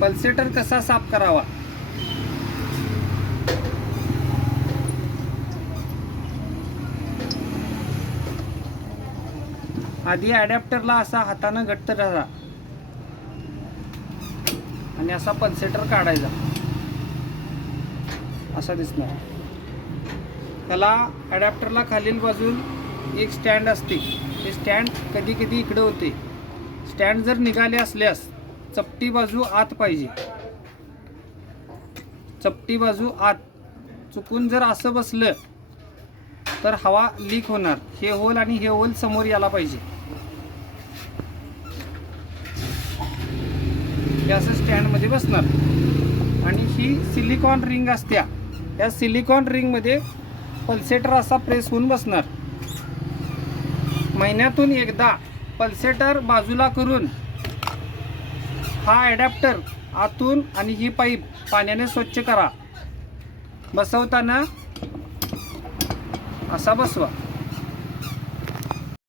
Pulsator कसा साफ करावा. आधी ॲडॅप्टरला असा हातानं घट्ट धरा आणि असा पल्सेटर काढायचा. असा दिसणार. त्याला ॲडॅप्टरला खालील बाजूला एक स्टँड असते. ते स्टँड कधी कधी इकडे होते. स्टँड जर निघाले असल्यास चपटी बाजू आत पाहिजे. चपटी बाजू आत. चुकून जर असं बसलं तर हवा लीक होणार. हे होल आणि हे होल समोर यायला पाहिजे. हे असं स्टँडमध्ये बसणार. आणि ही सिलिकॉन रिंग असत्या. या सिलिकॉन रिंगमध्ये पल्सेटर असा प्रेस होऊन बसणार. महिन्यातून एकदा पल्सेटर बाजूला करून हा ॲडॅप्टर आतून आणि ही पाईप पाण्याने स्वच्छ करा. बसवताना असा बसवा.